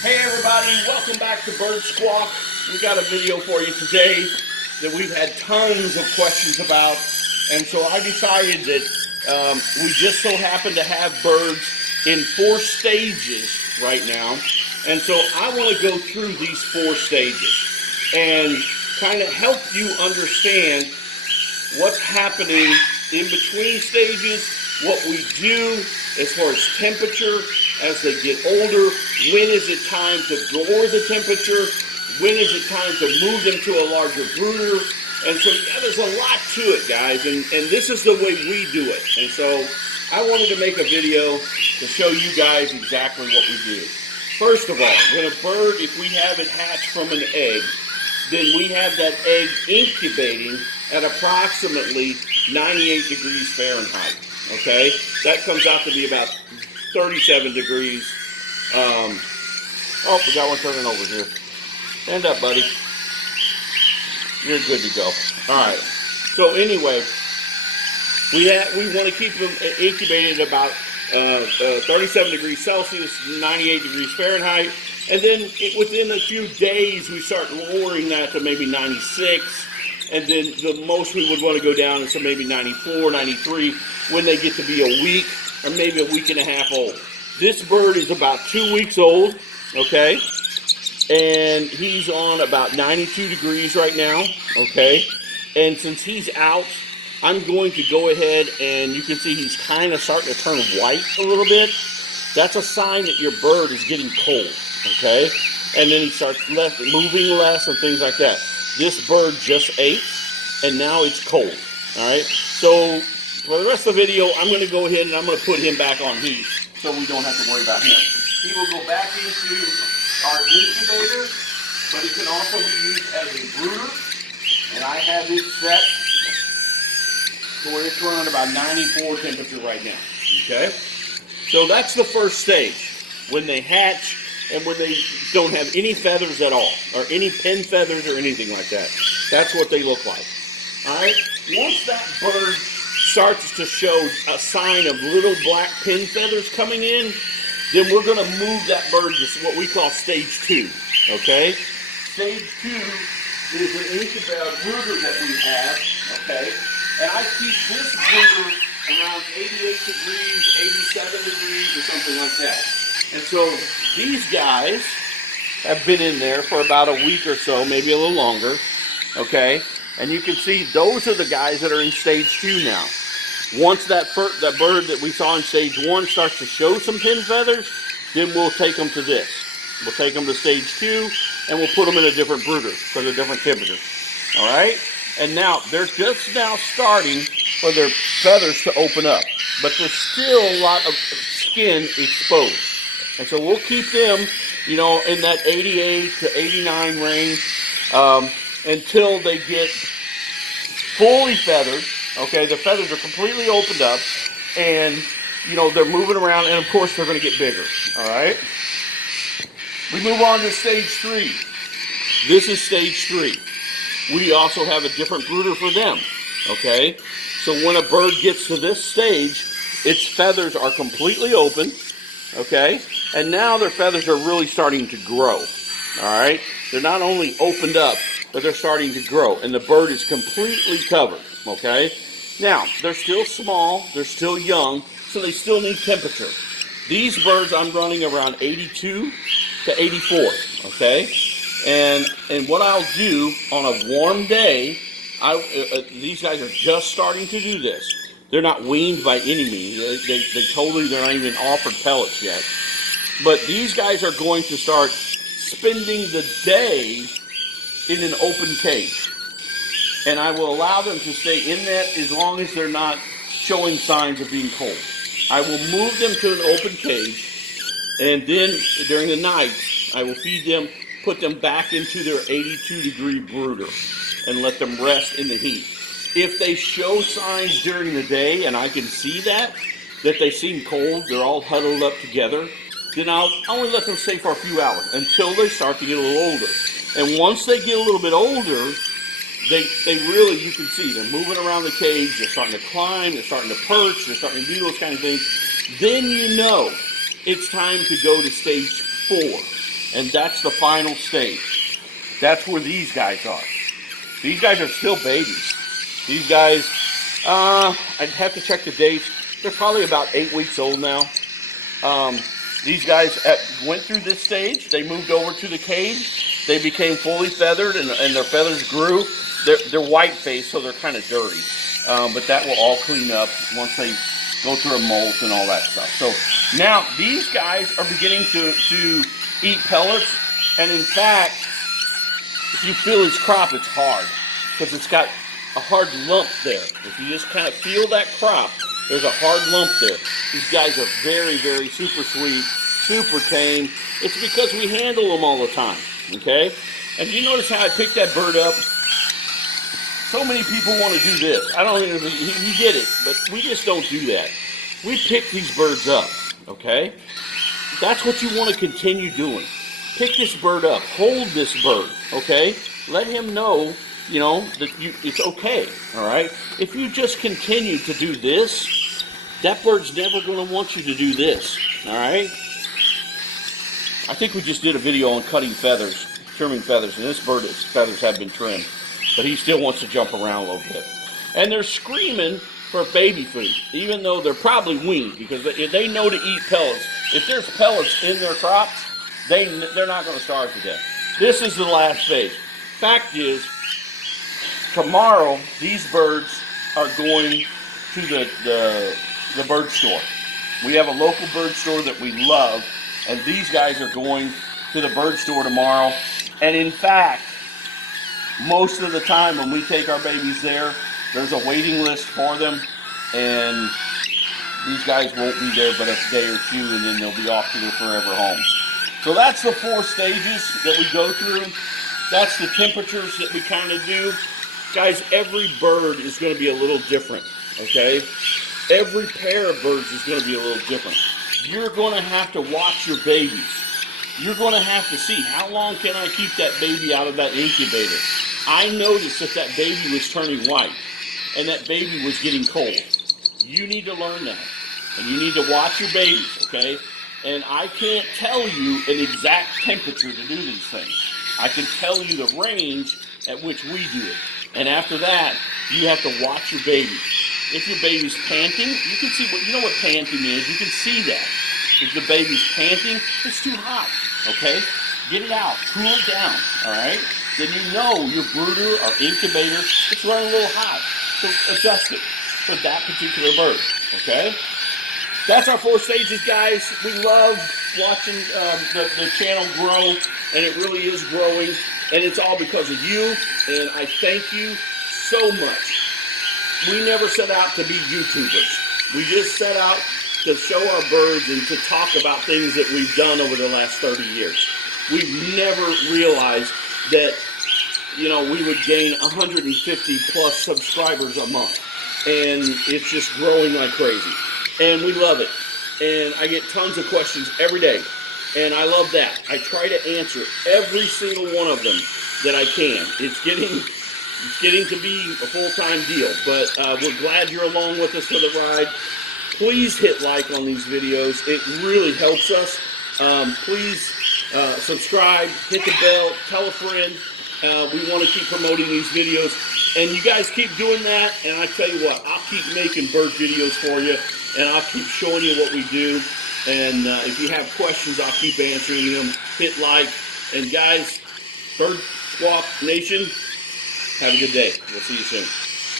Hey everybody, welcome back to Bird Squawk. We got a video for you today that we've had tons of questions about, and so I decided that we just so happen to have birds in 4 stages right now, and so I want to go through these 4 stages and kind of help you understand what's happening in between stages, what we do as far as temperature as they get older, when is it time to lower the temperature, when is it time to move them to a larger brooder. And so yeah, there's a lot to it, guys, and this is the way we do it. And so I wanted to make a video to show you guys exactly what we do. First of all, when a bird, if we have it hatched from an egg, then we have that egg incubating at approximately 98 degrees Fahrenheit, okay? That comes out to be about 37 degrees. Oh, we got one turning over here. Stand up, buddy. You're good to go. All right. So anyway, we want to keep them incubated at about 37 degrees Celsius, 98 degrees Fahrenheit. And then within a few days, we start lowering that to maybe 96. And then the most we would want to go down is to maybe 94, 93 when they get to be a week or maybe a week and a half old. This bird is about 2 weeks old, okay? And he's on about 92 degrees right now, okay? And since he's out, I'm going to go ahead and you can see he's kind of starting to turn white a little bit. That's a sign that your bird is getting cold, okay? And then he starts moving less and things like that. This bird just ate, and now it's cold, all right? So for the rest of the video, I'm going to go ahead and I'm going to put him back on heat so we don't have to worry about him. He will go back into our incubator, but he can also be used as a brooder, and I have it set to where it's running about 94 temperature right now, okay? So that's the first stage, when they hatch and when they don't have any feathers at all, or any pin feathers or anything like that. That's what they look like. All right? Once that bird starts to show a sign of little black pin feathers coming in, then we're going to move that bird to what we call stage 2. Okay? Stage 2 is an incubator brooder that we have. Okay? And I keep this brooder around 88 degrees, 87 degrees, or something like that. And so these guys have been in there for about a week or so, maybe a little longer, okay? And you can see those are the guys that are in stage 2 now. Once that bird that we saw in stage 1 starts to show some pin feathers, then we'll take them to this. We'll take them to stage 2, and we'll put them in a different brooder for the different temperature, all right? And now they're just now starting for their feathers to open up, but there's still a lot of skin exposed. And so we'll keep them, you know, in that 88 to 89 range until they get fully feathered. Okay, the feathers are completely opened up, and you know they're moving around, and of course they're going to get bigger. All right. We move on to stage 3. This is stage 3. We also have a different brooder for them. Okay. So when a bird gets to this stage, its feathers are completely open. Okay, and now their feathers are really starting to grow. All right, they're not only opened up, but they're starting to grow, and the bird is completely covered. Okay, now they're still small, they're still young, so they still need temperature. These birds I'm running around 82 to 84. Okay, and what I'll do on a warm day, these guys are just starting to do this. They're not weaned by any means. They're not even offered pellets yet. But these guys are going to start spending the day in an open cage. And I will allow them to stay in that as long as they're not showing signs of being cold. I will move them to an open cage, and then during the night, I will feed them, put them back into their 82-degree brooder, and let them rest in the heat. If they show signs during the day, and I can see that they seem cold, they're all huddled up together, then I'll only let them stay for a few hours until they start to get a little older. And once they get a little bit older, they really, you can see, they're moving around the cage, they're starting to climb, they're starting to perch, they're starting to do those kind of things. Then you know it's time to go to stage 4. And that's the final stage. That's where these guys are. These guys are still babies. These guys, I'd have to check the dates. They're probably about 8 weeks old now. These guys went through this stage. They moved over to the cage. They became fully feathered, and their feathers grew. They're white faced, so they're kind of dirty. But that will all clean up once they go through a molt and all that stuff. So now these guys are beginning to eat pellets. And in fact, if you feel his crop, it's hard because it's got a hard lump there. If you just kind of feel that crop, there's a hard lump there. These guys are very, very super sweet, super tame. It's because we handle them all the time, okay? And you notice how I picked that bird up? So many people want to do this. I don't even, he did it, but we just don't do that. We pick these birds up, okay? That's what you want to continue doing. Pick this bird up. Hold this bird, okay? Let him know, you know, that it's okay, all right? If you just continue to do this, that bird's never going to want you to do this, all right? I think we just did a video on cutting feathers, trimming feathers, and this bird's feathers have been trimmed, but he still wants to jump around a little bit. And they're screaming for baby food, even though they're probably weaned, because they know to eat pellets. If there's pellets in their crops, they're not going to starve to death. This is the last phase. Fact is, tomorrow these birds are going to the bird store. We have a local bird store that we love, and these guys are going to the bird store tomorrow. And in fact, most of the time when we take our babies there, there's a waiting list for them, and these guys won't be there but a day or two, and then they'll be off to their forever homes. So that's the 4 stages that we go through. That's the temperatures that we kind of do. Guys, every bird is going to be a little different, okay? Every pair of birds is going to be a little different. You're going to have to watch your babies. You're going to have to see, how long can I keep that baby out of that incubator? I noticed that that baby was turning white, and that baby was getting cold. You need to learn that, and you need to watch your babies, okay? And I can't tell you an exact temperature to do these things. I can tell you the range at which we do it. And after that, you have to watch your baby. If your baby's panting, you can see you know what panting is. You can see that. If the baby's panting, it's too hot, okay? Get it out, cool it down, all right? Then you know your brooder or incubator, it's running a little hot. So adjust it for that particular bird, okay? That's our 4 stages, guys. We love watching the channel grow, and it really is growing, and it's all because of you, and I thank you so much. We never set out to be YouTubers. We just set out to show our birds and to talk about things that we've done over the last 30 years. We've never realized that, you know, we would gain 150 plus subscribers a month, and it's just growing like crazy. And we love it. And I get tons of questions every day. And I love that. I try to answer every single one of them that I can. It's getting to be a full-time deal. But we're glad you're along with us for the ride. Please hit like on these videos. It really helps us. Please subscribe, hit the bell, tell a friend. We want to keep promoting these videos. And you guys keep doing that. And I tell you what, I'll keep making bird videos for you. And I'll keep showing you what we do. And if you have questions, I'll keep answering them. Hit like. And guys, Bird Squawk Nation, have a good day. We'll see you soon.